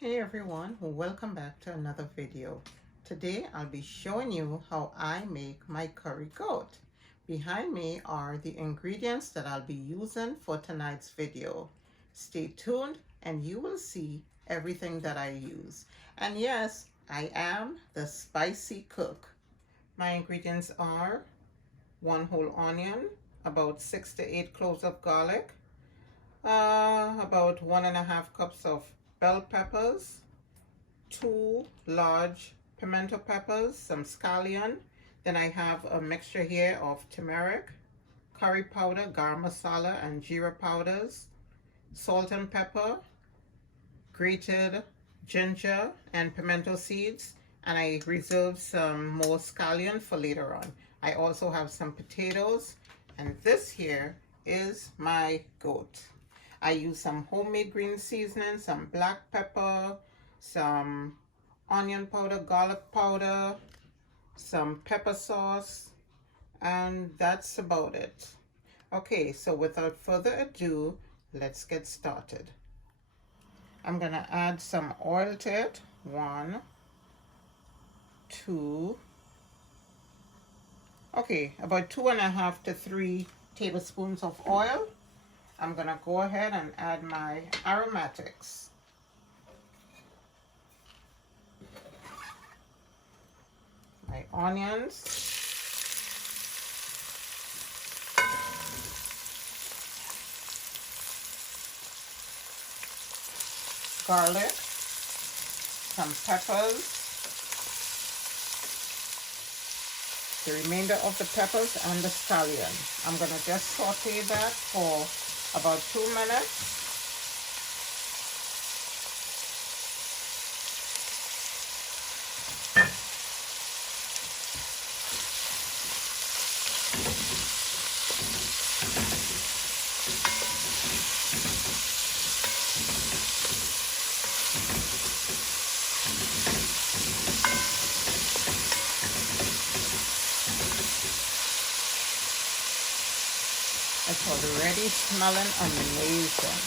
Hey everyone, welcome back to another video. Today I'll be showing you how I make my curry goat. Behind me are the ingredients that I'll be using for tonight's video. Stay tuned and you will see everything that I use. And yes, I am the spicy cook. My ingredients are 1 whole onion, about 6 to 8 cloves of garlic, about 1.5 cups of bell peppers, 2 large pimento peppers, some scallion. Then I have a mixture here of turmeric, curry powder, garam masala, and jeera powders, salt and pepper, grated ginger and pimento seeds, and I reserved some more scallion for later on. I also have some potatoes, and this here is my goat. I use some homemade green seasoning, some black pepper, some onion powder, garlic powder, some pepper sauce, and that's about it. Okay, so without further ado, let's get started. I'm gonna add some oil to it. 1, 2, okay, about 2.5 to 3 tablespoons of oil. I'm gonna go ahead and add my aromatics. My onions, garlic, some peppers, the remainder of the peppers, and the scallion. I'm going to just saute that for about 2 minutes. It's already smelling amazing.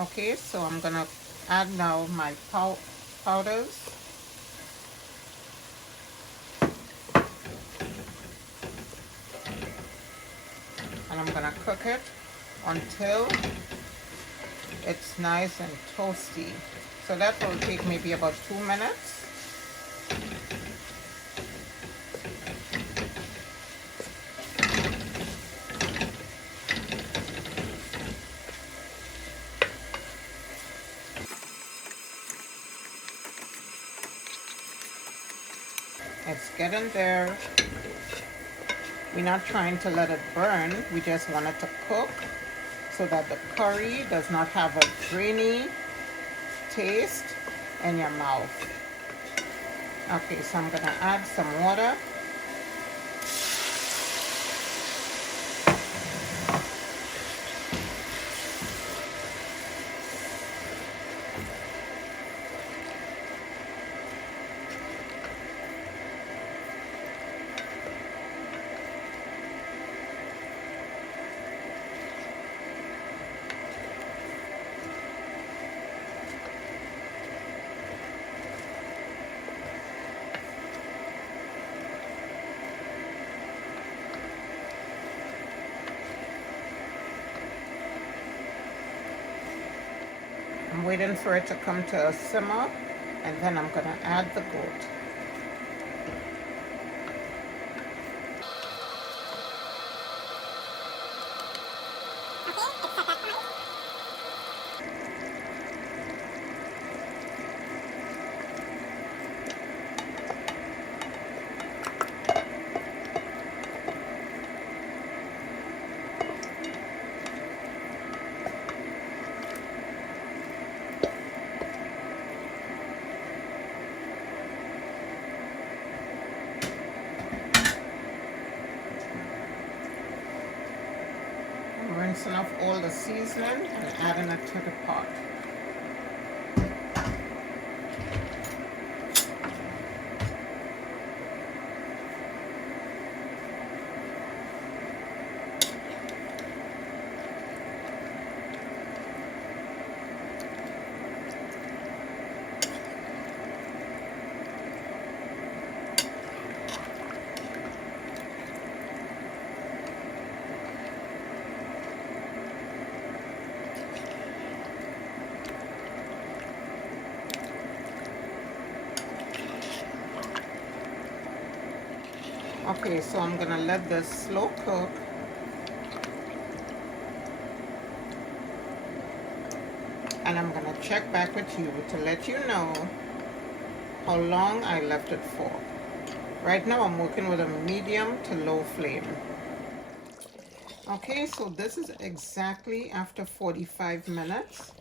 Okay, so I'm gonna add now my powders. And I'm gonna cook it until it's nice and toasty. So that will take maybe about 2 minutes. It's getting there. We're not trying to let it burn. We just want it to cook so that the curry does not have a grainy taste in your mouth. Okay, so I'm gonna add some water. I'm waiting for it to come to a simmer, and then I'm gonna add the goat. Rinsing off all the seasoning and adding it to the pot. Okay, so I'm gonna let this slow cook. And I'm gonna check back with you to let you know how long I left it for. Right now I'm working with a medium to low flame. Okay, so this is exactly after 45 minutes.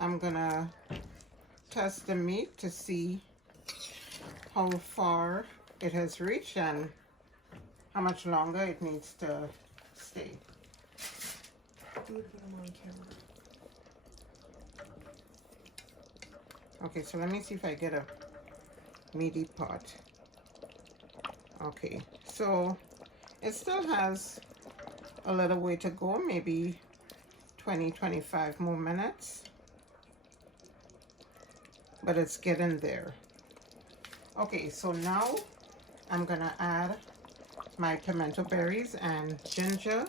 I'm gonna test the meat to see how far it has reached and how much longer it needs to stay. Do it when I'm on camera. Okay, so let me see if I get a meaty part. Okay, so it still has a little way to go, maybe 20-25 more minutes, but it's getting there. Okay, so now I'm gonna add my pimento berries and ginger,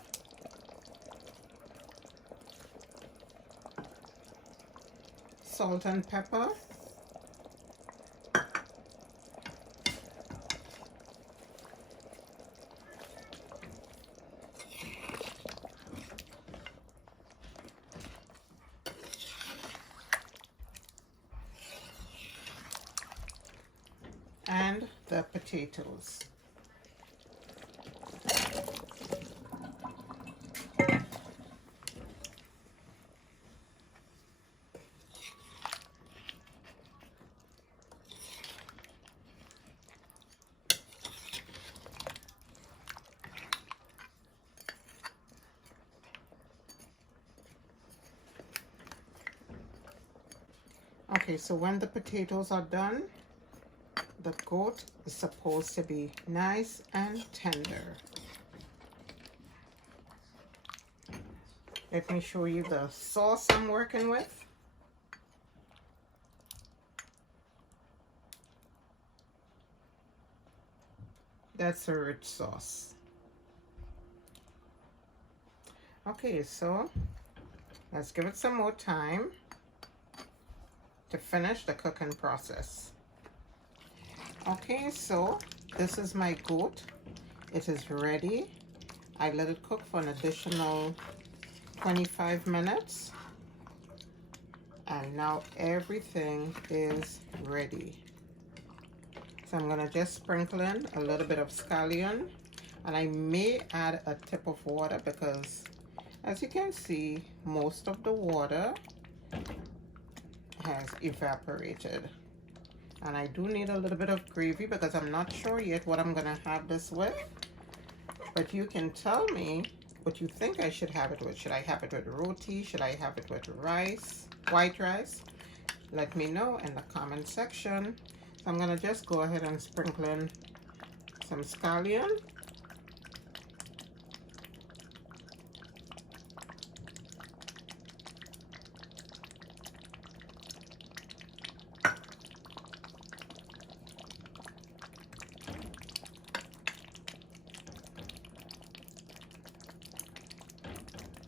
salt and pepper, and the potatoes. Okay, so when the potatoes are done, the goat is supposed to be nice and tender. Let me show you the sauce I'm working with. That's a rich sauce. Okay, so let's give it some more time to finish the cooking process. Okay, so this is my goat. It is ready. I let it cook for an additional 25 minutes. And now everything is ready. So I'm gonna just sprinkle in a little bit of scallion, and I may add a tip of water because as you can see, most of the water has evaporated. And I do need a little bit of gravy because I'm not sure yet what I'm gonna have this with. But you can tell me what you think I should have it with. Should I have it with roti? Should I have it with rice, white rice? Let me know in the comment section. So I'm gonna just go ahead and sprinkle in some scallion.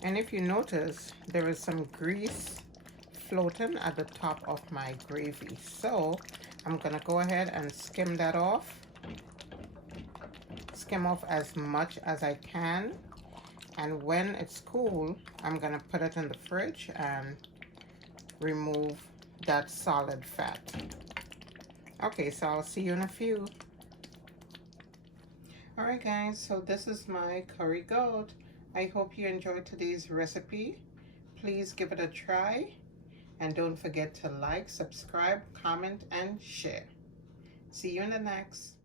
And if you notice, there is some grease floating at the top of my gravy. So I'm gonna go ahead and skim that off. Skim off as much as I can. And when it's cool, I'm gonna put it in the fridge and remove that solid fat. Okay, so I'll see you in a few. Alright guys, so this is my curry goat. I hope you enjoyed today's recipe. Please give it a try. And don't forget to like, subscribe, comment, and share. See you in the next.